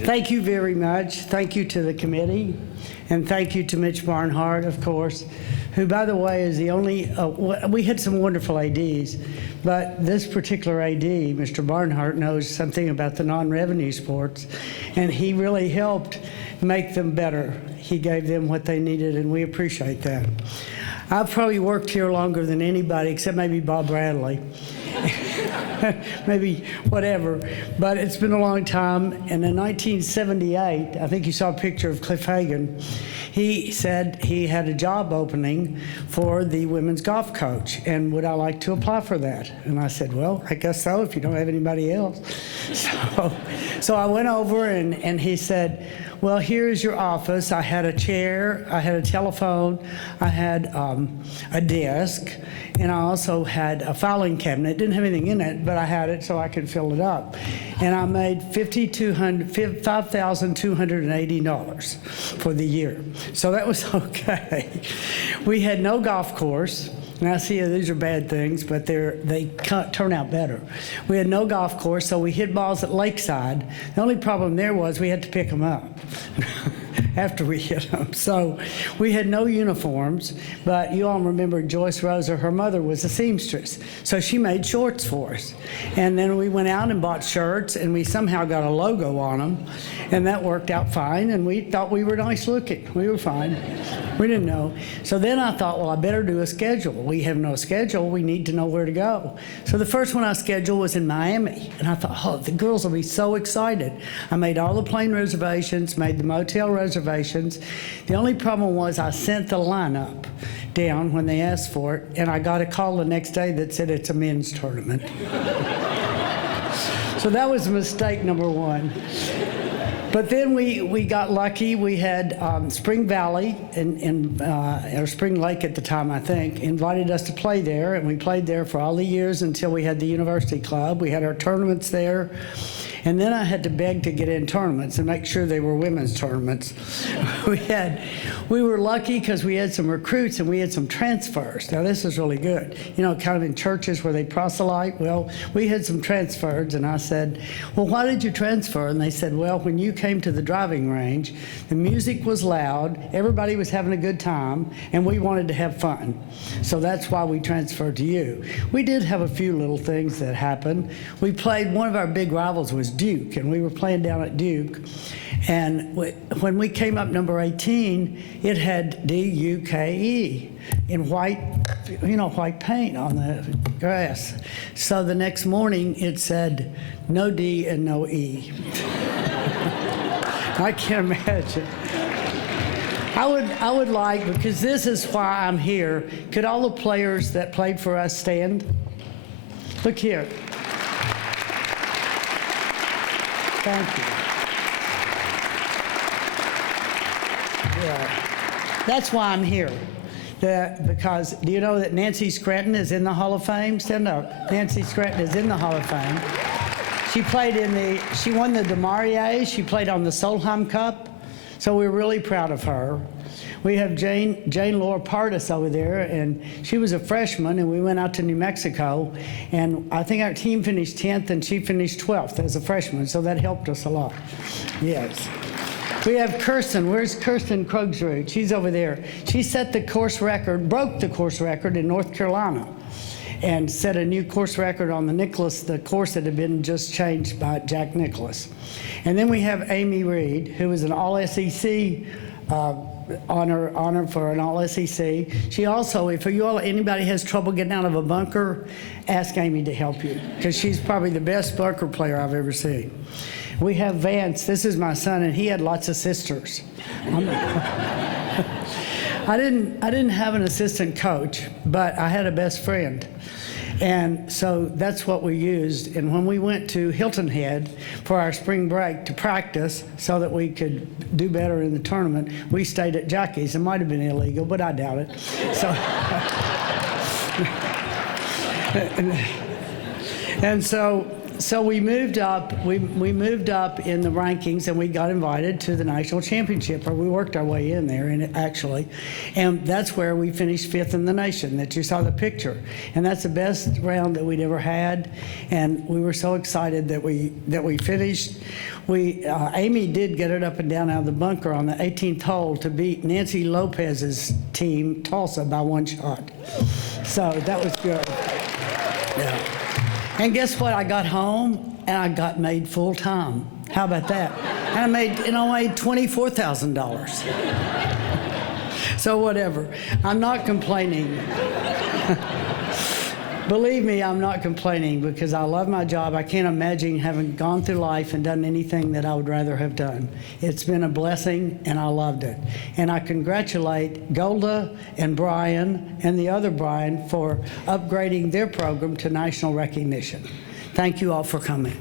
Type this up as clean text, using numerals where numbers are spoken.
Thank you very much. Thank you to the committee, and thank you to Mitch Barnhart, of course, who, by the way, is the only, we had some wonderful ADs, but this particular AD, Mr. Barnhart, knows something about the non-revenue sports, and he really helped make them better. He gave them what they needed, and we appreciate that. I've probably worked here longer than anybody, except maybe Bob Bradley. Maybe whatever, but it's been a long time. And in 1978, I think you saw a picture of Cliff Hagan. He said he had a job opening for the women's golf coach, and would I like to apply for that? And I said, well, I guess so, if you don't have anybody else. So I went over, and he said, well, here's your office. I had a chair, I had a telephone, I had a desk, and I also had a filing cabinet. It didn't have anything in it, but I had it so I could fill it up. And I made $5,280 for the year. So that was okay. We had no golf course. Now, see, these are bad things, but they turn out better. We had no golf course, so we hit balls at Lakeside. The only problem there was we had to pick them up after we hit them. So we had no uniforms, but you all remember Joyce Rosa, her mother was a seamstress, so she made shorts for us. And then we went out and bought shirts, and we somehow got a logo on them, and that worked out fine, and we thought we were nice looking. We were fine. We didn't know. So then I thought, well, I better do a schedule. We have no schedule. We need to know where to go. So the first one I scheduled was in Miami, and I thought, oh, the girls will be so excited. I made all the plane reservations, made the motel reservations. The only problem was I sent the lineup down when they asked for it, and I got a call the next day that said it's a men's tournament. So that was mistake number one. But then we got lucky. We had Spring Valley, or Spring Lake at the time, I think, invited us to play there, and we played there for all the years until we had the University Club. We had our tournaments there. And then I had to beg to get in tournaments and make sure they were women's tournaments. We were lucky because we had some recruits and we had some transfers. Now this is really good. You know, kind of in churches where they proselyte. Well, we had some transfers, and I said, well, why did you transfer? And they said, well, when you came to the driving range, the music was loud, everybody was having a good time, and we wanted to have fun. So that's why we transferred to you. We did have a few little things that happened. We played, one of our big rivals was Duke, and we were playing down at Duke, and when we came up number 18, it had D-U-K-E in white, you know, white paint on the grass. So the next morning it said no D and no E. I can't imagine. I would like, because this is why I'm here, could all the players that played for us stand? Look here. Thank you. Yeah. That's why I'm here. Because do you know that Nancy Scranton is in the Hall of Fame? Stand up. Nancy Scranton is in the Hall of Fame. She played she won the DeMaurier. She played on the Solheim Cup. So we're really proud of her. We have Jane Laura Pardis over there, and she was a freshman, and we went out to New Mexico, and I think our team finished 10th, and she finished 12th as a freshman, so that helped us a lot. Yes. We have Kirsten. Where's Kirsten Krogsrud? She's over there. She set the course record, broke the course record in North Carolina, and set a new course record on the course that had been just changed by Jack Nicklaus. And then we have Amy Reed, who is an All-SEC honor for an All-SEC. She also, if anybody has trouble getting out of a bunker, ask Amy to help you, because she's probably the best bunker player I've ever seen. We have Vance. This is my son, and he had lots of sisters. I didn't have an assistant coach, but I had a best friend. And so that's what we used. And when we went to Hilton Head for our spring break to practice so that we could do better in the tournament, we stayed at Jackie's. It might have been illegal, but I doubt it. So, and so So we moved up. We moved up in the rankings, and we got invited to the national championship, or we worked our way in there, and actually, and that's where we finished 5th in the nation. That you saw the picture, and that's the best round that we'd ever had, and we were so excited that we finished. Amy did get it up and down out of the bunker on the 18th hole to beat Nancy Lopez's team, Tulsa, by 1 shot. So that was good. Yeah. And guess what? I got home and I got made full time. How about that? And I made $24,000. So whatever. I'm not complaining. Believe me, I'm not complaining because I love my job. I can't imagine having gone through life and done anything that I would rather have done. It's been a blessing, and I loved it. And I congratulate Golda and Brian and the other Brian for upgrading their program to national recognition. Thank you all for coming.